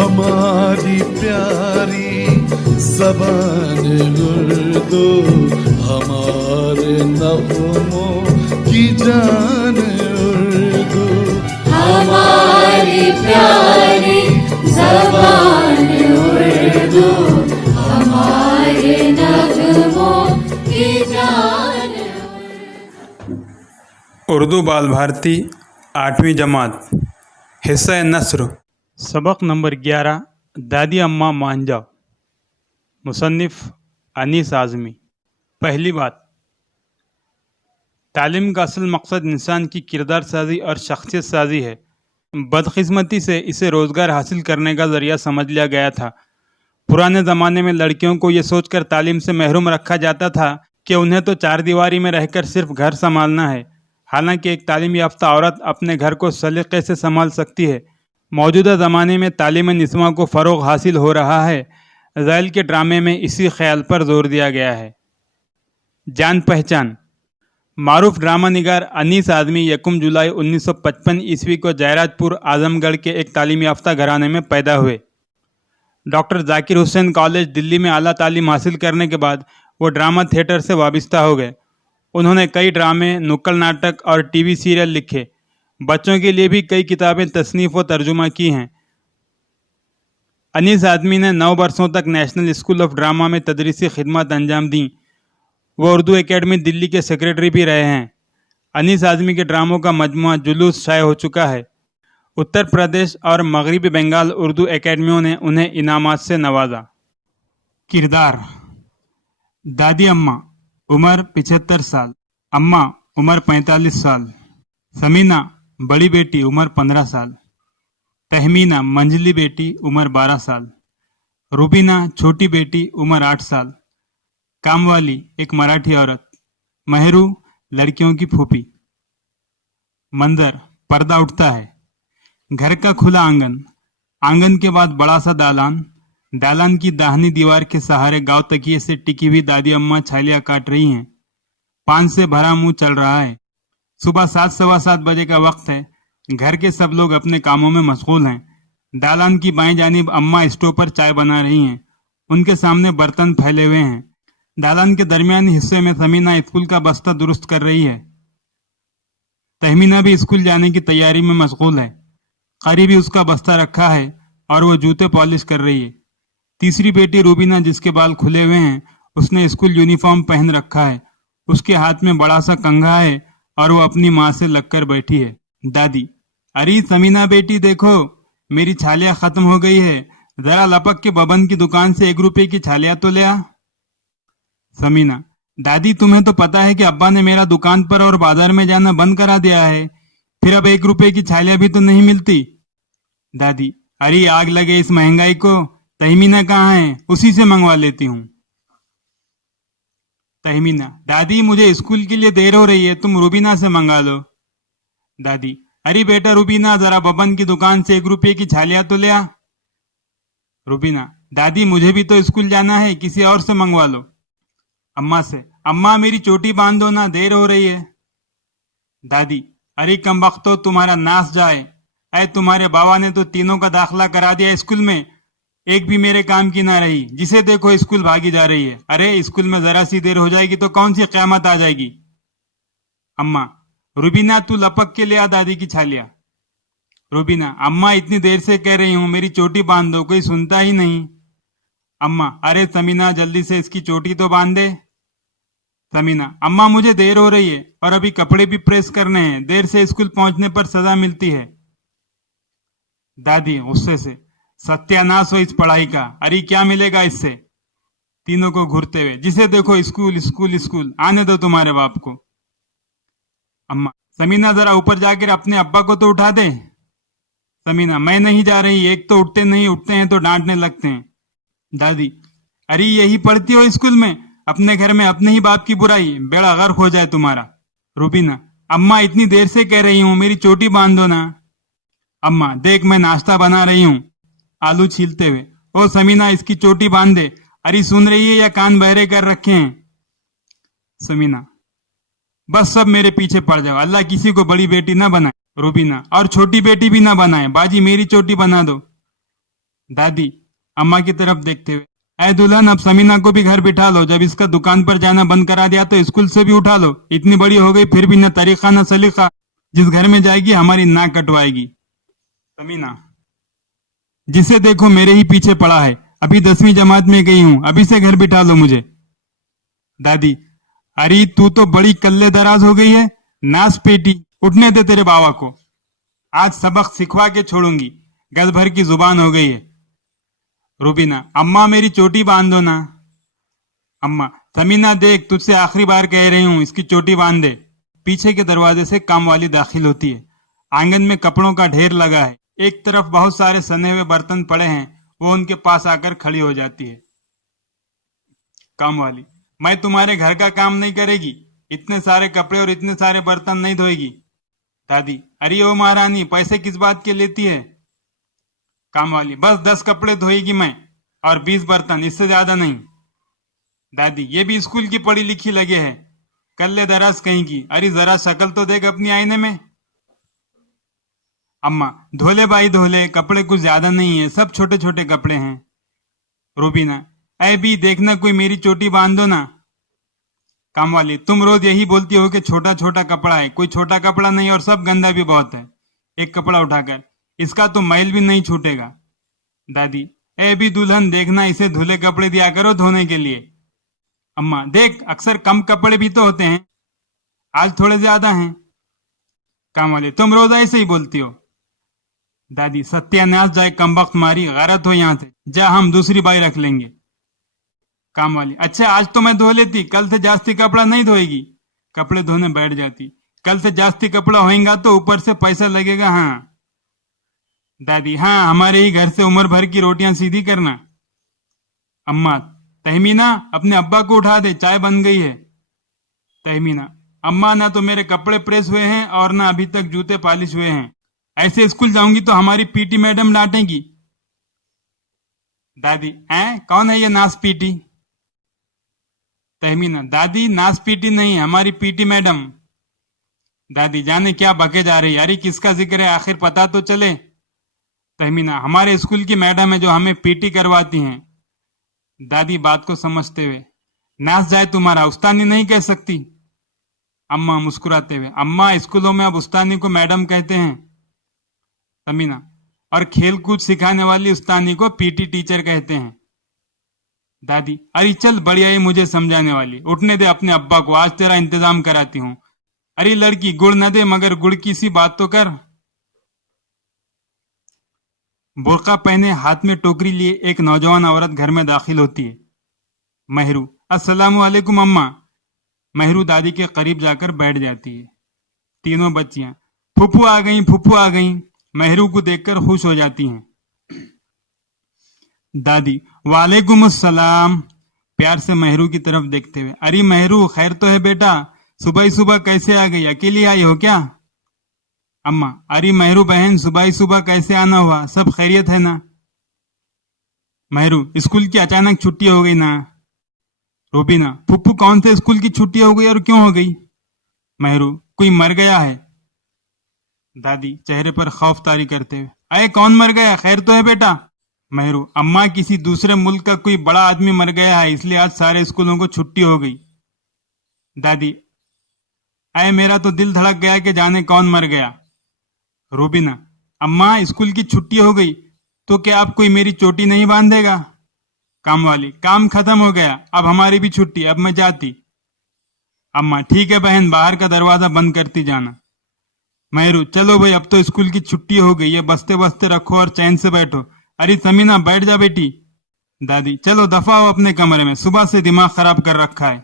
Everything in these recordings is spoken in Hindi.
हमारी प्यारी ज़बान उर्दू, हमारे नग़्मों की जान उर्दू। हमारी प्यारी ज़बान उर्दू, हमारे नग़्मों की जान। उर्दू बाल भारती 8वीं जमात, हिस्सा नस्र। सबक नंबर 11, दादी अम्मा मान जाओ। मुसन्निफ़ अनीस आज़मी। पहली बात, तालीम का असल मकसद इंसान की किरदार साजी और शख्सियत साजी है। बदकिस्मती से इसे रोज़गार हासिल करने का ज़रिया समझ लिया गया था। पुराने ज़माने में लड़कियों को ये सोचकर तालीम से महरूम रखा जाता था कि उन्हें तो चार दीवारी में रहकर सिर्फ घर संभालना है। हालांकि एक तालीम याफ्ता औरत अपने घर को सलीक़े से संभाल सकती है। मौजूदा ज़माने में तालीम निस्वां को फ़रोग़ हासिल हो रहा है। ज़ैल के ड्रामे में इसी ख्याल पर जोर दिया गया है। जान पहचान। मारूफ ड्रामा निगार अनीस आज़मी 1 जुलाई 1955 ईस्वी को जयराजपुर आज़मगढ़ के एक तालीम याफ्ता घराने में पैदा हुए। डॉक्टर जाकिर हुसैन कॉलेज दिल्ली में आला तालीम हासिल करने के बाद वो ड्रामा थिएटर से वाबिस्ता हो गए। उन्होंने कई ड्रामे, नुक्कड़ नाटक और टीवी सीरियल लिखे। बच्चों के लिए भी कई किताबें तसनीफ़ व तर्जुमा की हैं। अनीस आज़मी ने 9 वर्षों तक नेशनल स्कूल ऑफ ड्रामा में तदरीसी खिदमत अंजाम दी। वो उर्दू एकेडमी दिल्ली के सेक्रेटरी भी रहे हैं। अनीस आज़मी के ड्रामों का मजमुआ जुलूस शाये हो चुका है। उत्तर प्रदेश और मगरबी बंगाल उर्दू एकेडमियों ने उन्हें इनामात से नवाजा। किरदार। दादी अम्मा उम्र 75 साल, अम्मा उम्र 45 साल, समीना बड़ी बेटी उम्र 15 साल, तहमीना मंझली बेटी उम्र 12 साल, रुबीना छोटी बेटी उम्र 8 साल, कामवाली एक मराठी औरत, महरू लड़कियों की फूफी। मंजर, पर्दा उठता है। घर का खुला आंगन, आंगन के बाद बड़ा सा दालान, दालान की दाहिनी दीवार के सहारे गांव तकिए से टिकी हुई दादी अम्मा छालियां काट रही हैं। पान से भरा मुंह चल रहा है। सुबह 7 सवा 7 बजे का वक्त है। घर के सब लोग अपने कामों में मशगूल हैं। दालान की बाईं जानिब अम्मा स्टोव पर चाय बना रही हैं। उनके सामने बर्तन फैले हुए हैं। दालान के दरमियानी हिस्से में समीना स्कूल का बस्ता दुरुस्त कर रही है। तहमीना भी स्कूल जाने की तैयारी में मशगूल है। करीबी उसका बस्ता रखा है और वो जूते पॉलिश कर रही है। तीसरी बेटी रूबीना, जिसके बाल खुले हुए हैं, उसने स्कूल यूनिफॉर्म पहन रखा है। उसके हाथ में बड़ा सा कंघा है और वो अपनी माँ से लगकर बैठी है। दादी, अरे समीना बेटी देखो, मेरी छालियाँ खत्म हो गई है। जरा लपक के बबन की दुकान से 1 रुपए की छालियाँ तो ले आ। समीना, दादी तुम्हें तो पता है कि अब्बा ने मेरा दुकान पर और बाजार में जाना बंद करा दिया है। फिर अब 1 रुपए की छालियाँ भी तो नहीं मिलती। दादी, अरे आग लगे इस महंगाई को, तहमीना कहाँ है, उसी से मंगवा लेती हूँ। तहमीना, दादी मुझे स्कूल के लिए देर हो रही है, तुम रूबीना से मंगा लो। दादी, अरे बेटा रूबीना, जरा बबन की दुकान से 1 रुपए की छालियाँ तो ले आ। रूबीना, दादी मुझे भी तो स्कूल जाना है, किसी और से मंगवा लो। अम्मा से, अम्मा मेरी चोटी बांध दो ना, देर हो रही है। दादी, अरे कमबख्तो, तुम्हारा नाश जाए। अरे तुम्हारे बाबा ने तो तीनों का दाखिला करा दिया स्कूल में, एक भी मेरे काम की ना रही। जिसे देखो स्कूल भागी जा रही है। अरे स्कूल में जरा सी देर हो जाएगी तो कौन सी क़यामत आ जाएगी। अम्मा, रूबीना तू लपक के ले आ दादी की छालियाँ। रूबीना, अम्मा इतनी देर से कह रही हूँ, मेरी चोटी बांध दो, कोई सुनता ही नहीं। अम्मा, अरे समीना जल्दी से इसकी चोटी तो बांध दे। समीना, अम्मा मुझे देर हो रही है और अभी कपड़े भी प्रेस करने हैं, देर से स्कूल पहुंचने पर सजा मिलती है। दादी गुस्से से, सत्यानाश हो इस पढ़ाई का, अरे क्या मिलेगा इससे। तीनों को घूरते हुए, जिसे देखो स्कूल स्कूल स्कूल, आने दो तुम्हारे बाप को। अम्मा, समीना जरा ऊपर जाकर अपने अब्बा को तो उठा दे। समीना, मैं नहीं जा रही, एक तो उठते नहीं, उठते हैं तो डांटने लगते हैं। दादी, अरे यही पढ़ती हो स्कूल में, अपने घर में अपने ही बाप की बुराई, बेड़ा गर्क हो जाए तुम्हारा। रूबीना, अम्मा इतनी देर से कह रही हूँ, मेरी चोटी बांध दो ना। अम्मा, देख मैं नाश्ता बना रही हूँ, आलू छीलते हुए। ओ समीना इसकी चोटी बांध दे। अरे सुन रही है या कान बहरे कर रखे हैं। समीना, बस सब मेरे पीछे पड़ जाओ, अल्लाह किसी को बड़ी बेटी ना बनाए। रूबीना, और छोटी बेटी भी ना बनाए, बाजी मेरी चोटी बना दो। दादी अम्मा की तरफ देखते हुए, ऐ दुल्हन, अब समीना को भी घर बिठा लो। जब इसका दुकान पर जाना बंद करा दिया तो स्कूल से भी उठा लो। इतनी बड़ी हो गई फिर भी न तरीका न सलीका। जिस घर में जाएगी हमारी नाक कटवाएगी। समीना, जिसे देखो मेरे ही पीछे पड़ा है। अभी 10वीं जमात में गई हूं, अभी से घर बिठा लो मुझे। दादी, अरे तू तो बड़ी कल्ले दराज हो गई है। नास पेटी, उठने दे तेरे बाबा को। आज सबक सिखवा के छोड़ूंगी। गज भर की जुबान हो गई है। रूबीना, अम्मा मेरी चोटी बांध दो ना। अम्मा, समीना देख, तुझसे आखिरी बार कह रही हूं, इसकी चोटी बांध दे। पीछे के दरवाजे से काम वाली दाखिल होती है। आंगन में कपड़ों का ढेर लगा है। एक तरफ बहुत सारे सने हुए बर्तन पड़े हैं। वो उनके पास आकर खड़ी हो जाती है। काम वाली, मैं तुम्हारे घर का काम नहीं करेगी? इतने सारे कपड़े और इतने सारे बर्तन नहीं धोएगी? दादी, अरे ओ महारानी, पैसे किस बात के लेती है? काम वाली, बस 10 कपड़े धोएगी मैं, और 20 बर्तन, इससे ज्यादा नहीं। दादी, ये भी स्कूल की पढ़ी लिखी लगे है, कल्ले दराज कहीं की। अरे जरा शक्ल तो देख अपनी आईने में। अम्मा, धोले भाई धोले, कपड़े कुछ ज्यादा नहीं है, सब छोटे छोटे कपड़े हैं। रूबीना, ऐ भी देखना, कोई मेरी चोटी बांध दो ना। काम वाली, तुम रोज यही बोलती हो कि छोटा छोटा कपड़ा है। कोई छोटा कपड़ा नहीं और सब गंदा भी बहुत है। एक कपड़ा उठाकर, इसका तो मैल भी नहीं छूटेगा। दादी, ऐ भी दुल्हन, देखना, इसे धुले कपड़े दिया करो धोने के लिए। अम्मा, देख, अक्सर कम कपड़े भी तो होते हैं, आज थोड़े ज्यादा हैं। काम वाले, तुम रोज ऐसे ही बोलती हो। दादी, सत्यानाश जाए कमबख्त मारी, गैरत हो यहां से जा, हम दूसरी बाई रख लेंगे। काम वाली, अच्छा आज तो मैं धो लेती, कल से जास्ती कपड़ा नहीं धोएगी। कपड़े धोने बैठ जाती, कल से जास्ती कपड़ा होएगा तो ऊपर से पैसा लगेगा। हाँ। दादी, हाँ, हमारे ही घर से उम्र भर की रोटियां सीधी करना। अम्मा, तहमीना, अपने अब्बा को उठा दे, चाय बन गई है। तहमीना, अम्मा, ना तो मेरे कपड़े प्रेस हुए हैं और ना अभी तक जूते पॉलिश हुए हैं। ऐसे स्कूल जाऊंगी तो हमारी पीटी मैडम डांटेंगी। दादी, कौन है ये नास पीटी? तहमीना, दादी, नास पीटी नहीं, हमारी पीटी मैडम। दादी, जाने क्या बके जा रही, अरे किसका जिक्र है, आखिर पता तो चले। तहमीना, हमारे स्कूल की मैडम है जो हमें पीटी करवाती हैं। दादी बात को समझते हुए, नास जाए तुम्हारा, उस्तानी नहीं कह सकती। अम्मा मुस्कुराते हुए, अम्मा, स्कूलों में अब उस्तानी को मैडम कहते हैं। तमीना, और खेल कूद सिखाने वाली उस्तानी को पीटी टीचर कहते हैं। दादी, अरे चल, बढ़िया है मुझे समझाने वाली, उठने दे अपने अब्बा को, आज तेरा इंतजाम कराती हूँ। अरे लड़की, गुड़ न दे मगर गुड़ की सी बात तो कर। बुर्का पहने, हाथ में टोकरी लिए एक नौजवान औरत घर में दाखिल होती है। महरू, अस्सलामु अलैकुम अम्मा। महरू दादी के करीब जाकर बैठ जाती है। तीनों बच्चियां, फूफू आ गईं, फूफू आ गईं, महरू को देखकर खुश हो जाती हैं। दादी, वालेकुम अस्सलाम, प्यार से महरू की तरफ देखते हुए, अरे महरू, खैर तो है बेटा, सुबह ही सुबह कैसे आ गई, अकेली आई हो क्या? अम्मा, अरे महरू बहन, सुबह ही सुबह कैसे आना हुआ, सब खैरियत है ना? महरू, स्कूल की अचानक छुट्टी हो गई ना। रूबीना, फुप्पू, कौन से स्कूल की छुट्टी हो गई और क्यों हो गई? महरू, कोई मर गया है। दादी चेहरे पर खौफ तारी करते हुए, अरे कौन मर गया, खैर तो है बेटा? महरू, अम्मा, किसी दूसरे मुल्क का कोई बड़ा आदमी मर गया है, इसलिए आज सारे स्कूलों को छुट्टी हो गई। दादी, अरे मेरा तो दिल धड़क गया कि जाने कौन मर गया। रूबीना, अम्मा, स्कूल की छुट्टी हो गई तो क्या आप कोई मेरी चोटी नहीं बांधेगा? काम वाली, काम खत्म हो गया, अब हमारी भी छुट्टी, अब मैं जाती। अम्मा, ठीक है बहन, बाहर का दरवाजा बंद करती जाना। महरू, चलो भाई, अब तो स्कूल की छुट्टी हो गई है, बसते बसते रखो और चैन से बैठो। अरे समीना, बैठ जा बेटी। दादी, चलो दफा हो अपने कमरे में, सुबह से दिमाग खराब कर रखा है।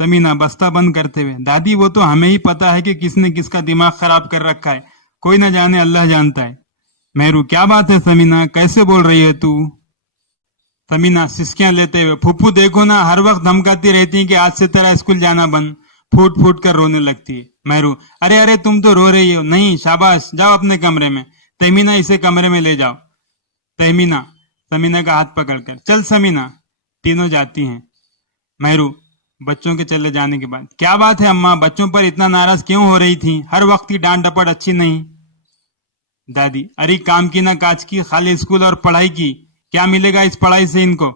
समीना बस्ता बंद करते हुए, दादी, वो तो हमें ही पता है कि किसने किसका दिमाग खराब कर रखा है, कोई न जाने, अल्लाह जानता है। महरू, क्या बात है समीना, कैसे बोल रही है तू? समीना सिसकियां लेते हुए, फूफू देखो ना, हर वक्त धमकाती रहती है कि आज से तेरा स्कूल जाना बंद। फूट फूट कर रोने लगती है। महरू, अरे अरे, तुम तो रो रही हो। नहीं, शाबाश, जाओ अपने कमरे में। तहमीना, इसे कमरे में ले जाओ। तहमीना समीना का हाथ पकड़कर, चल समीना। तीनों जाती हैं। महरू बच्चों के चले जाने के बाद, क्या बात है अम्मा, बच्चों पर इतना नाराज क्यों हो रही थी? हर वक्त की डांट डपट अच्छी नहीं। दादी, अरे काम की ना काज की, खाली स्कूल और पढ़ाई की, क्या मिलेगा इस पढ़ाई से इनको?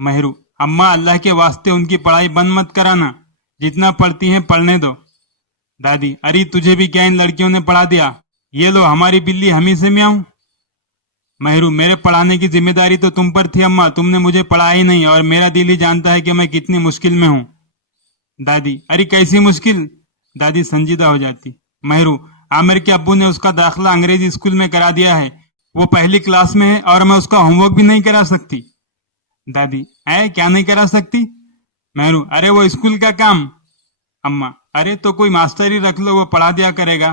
महरू, अम्मा अल्लाह के वास्ते उनकी पढ़ाई बंद मत कराना, जितना पढ़ती हैं पढ़ने दो। दादी, अरे तुझे भी क्या इन लड़कियों ने पढ़ा दिया? ये लो हमारी बिल्ली, हम ही से म्याऊं। महरू, मेरे पढ़ाने की जिम्मेदारी तो तुम पर थी अम्मा, तुमने मुझे पढ़ा ही नहीं, और मेरा दिल ही जानता है कि मैं कितनी मुश्किल में हूं। दादी, अरे कैसी मुश्किल? दादी संजीदा हो जाती। महरू, आमिर के अब्बू ने उसका दाखिला अंग्रेजी स्कूल में करा दिया है, वो पहली क्लास में है और मैं उसका होमवर्क भी नहीं करा सकती। दादी, है क्या नहीं करा सकती? महरू, अरे वो स्कूल का काम। अम्मा, अरे तो कोई मास्टर ही रख लो, वो पढ़ा दिया करेगा।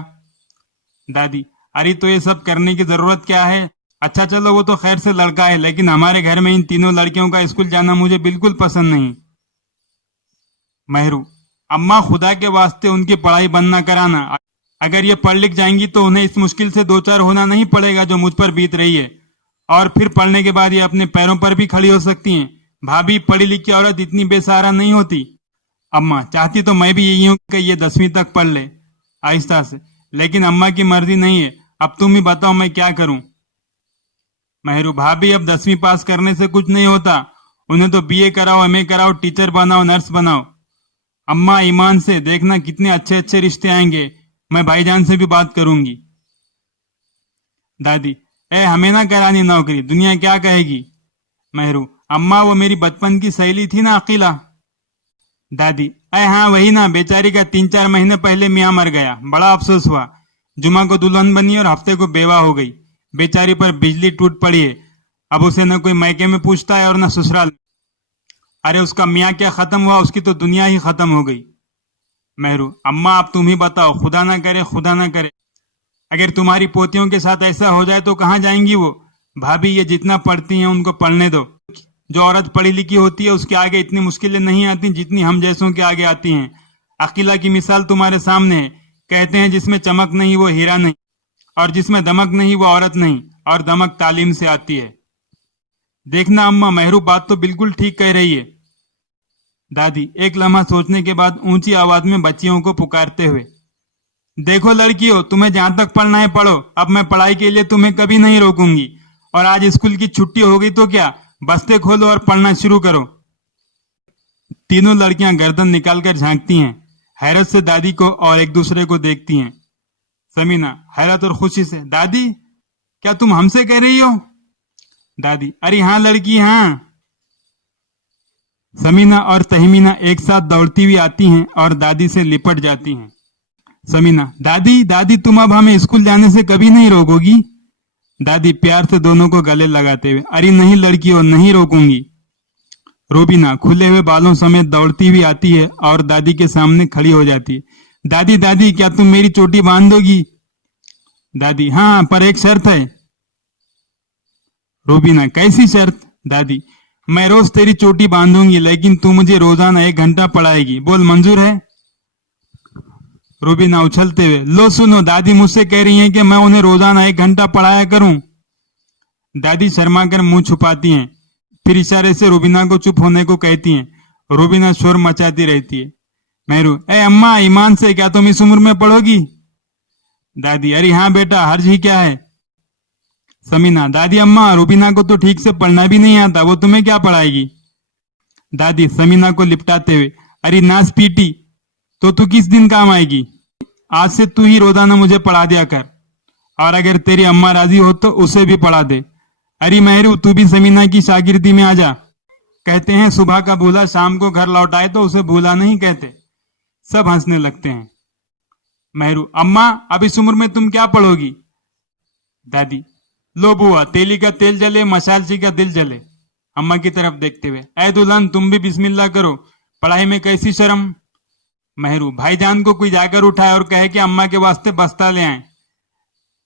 दादी, अरे तो ये सब करने की जरूरत क्या है? अच्छा चलो वो तो खैर से लड़का है, लेकिन हमारे घर में इन तीनों लड़कियों का स्कूल जाना मुझे बिल्कुल पसंद नहीं। महरू, अम्मा खुदा के वास्ते उनकी पढ़ाई बंद ना कराना, अगर ये पढ़ लिख जाएंगी तो उन्हें इस मुश्किल से दो चार होना नहीं पड़ेगा जो मुझ पर बीत रही है, और फिर पढ़ने के बाद ये अपने पैरों पर भी खड़ी हो सकती हैं। भाभी, पढ़ी लिखी औरत इतनी बेसहारा नहीं होती। अम्मा, चाहती तो मैं भी यही हूं कि ये 10वीं तक पढ़ ले आहिस्ता से, लेकिन अम्मा की मर्जी नहीं है, अब तुम ही बताओ मैं क्या करूं। महरू, भाभी अब 10वीं पास करने से कुछ नहीं होता, उन्हें तो बीए कराओ, एमए कराओ, टीचर बनाओ, नर्स बनाओ। अम्मा, ईमान से देखना कितने अच्छे अच्छे रिश्ते आएंगे, मैं भाईजान से भी बात करूंगी। दादी, हमें ना करानी नौकरी, दुनिया क्या कहेगी। महरू, अम्मा वो मेरी बचपन की सहेली थी ना अकीला। दादी, हाँ वही ना, बेचारी का 3-4 महीने पहले मियाँ मर गया, बड़ा अफसोस हुआ। जुमा को दुल्हन बनी और हफ्ते को बेवा हो गई, बेचारी पर बिजली टूट पड़ी है, अब उसे न कोई मैके में पूछता है और न ससुराल। अरे उसका मियाँ क्या खत्म हुआ, उसकी तो दुनिया ही खत्म हो गई। महरू, अम्मा अब तुम ही बताओ, खुदा ना करे, खुदा ना करे, अगर तुम्हारी पोतियों के साथ ऐसा हो जाए तो कहाँ जाएंगी वो? भाभी, ये जितना पढ़ती हैं उनको पढ़ने दो, जो औरत पढ़ी लिखी होती है उसके आगे इतनी मुश्किलें नहीं आती जितनी हम जैसों के आगे आती हैं। अकीला की मिसाल तुम्हारे सामने है, कहते हैं जिसमें चमक नहीं वो हीरा नहीं, और जिसमें दमक नहीं वो औरत नहीं, और दमक तालीम से आती है। देखना अम्मा, महरू बात तो बिल्कुल ठीक कह रही है। दादी, एक लम्हा सोचने के बाद ऊंची आवाज में बच्चियों को पुकारते हुए, देखो लड़कियों, तुम्हें जहां तक पढ़ना है पढ़ो, अब मैं पढ़ाई के लिए तुम्हें कभी नहीं रोकूंगी, और आज स्कूल की छुट्टी हो गई तो क्या, बस्ते खोलो और पढ़ना शुरू करो। तीनों लड़कियां गर्दन निकालकर झांकती हैं, हैरत से दादी को और एक दूसरे को देखती हैं। समीना हैरत और खुशी से, दादी क्या तुम हमसे कह रही हो? दादी, अरे हाँ लड़की, हाँ। समीना और तहमीना एक साथ दौड़ती हुई आती हैं और दादी से लिपट जाती हैं। समीना, दादी दादी तुम अब हमें स्कूल जाने से कभी नहीं रोकोगी? दादी प्यार से दोनों को गले लगाते हुए, अरे नहीं लड़कियों, नहीं रोकूंगी। रूबीना खुले हुए बालों समेत दौड़ती हुई आती है और दादी के सामने खड़ी हो जाती है। दादी दादी क्या तुम मेरी चोटी बांध दोगी? दादी, हाँ पर एक शर्त है। रूबीना, कैसी शर्त? दादी, मैं रोज तेरी चोटी बांधूंगी, लेकिन तू मुझे रोजाना 1 घंटा पढ़ाएगी, बोल मंजूर है? रूबीना उछलते हुए, लो सुनो, दादी मुझसे कह रही हैं कि मैं उन्हें रोजाना 1 घंटा पढ़ाया करूं। दादी शर्माकर मुंह छुपाती हैं, फिर इशारे से रूबीना को चुप होने को कहती हैं। रूबीना शोर मचाती रहती है। महरू, अम्मा ईमान से क्या तुम इस उम्र में पढ़ोगी? दादी, अरे हाँ बेटा, हर्ज ही क्या है। समीना, दादी अम्मा रूबीना को तो ठीक से पढ़ना भी नहीं आता, वो तुम्हें क्या पढ़ाएगी? दादी समीना को लिपटाते हुए, अरे नास पीटी तो तू किस दिन काम आएगी? आज से तू ही रोजाना मुझे पढ़ा दिया कर, और अगर तेरी अम्मा राजी हो तो उसे भी पढ़ा दे। अरे महरू, तू भी समीना की शागिर्दी में आ जा। कहते हैं सुबह का भूला शाम को घर लौट आए तो उसे भूला नहीं कहते। सब हंसने लगते हैं। महरू, अम्मा अब इस उम्र में तुम क्या पढ़ोगी? दादी, लो बुआ, तेली का तेल जले मशालची का दिल जले। अम्मा की तरफ देखते हुए, ऐ दुल्हन तुम भी बिस्मिल्लाह करो, पढ़ाई में कैसी शर्म। महरू, भाईजान को कोई जाकर उठाए और कहे कि अम्मा के वास्ते बस्ता ले आए।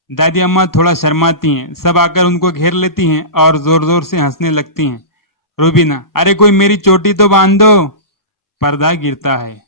दादी अम्मा थोड़ा शर्माती हैं, सब आकर उनको घेर लेती हैं और जोर जोर से हंसने लगती हैं। रूबीना, अरे कोई मेरी चोटी तो बांध दो। पर्दा गिरता है।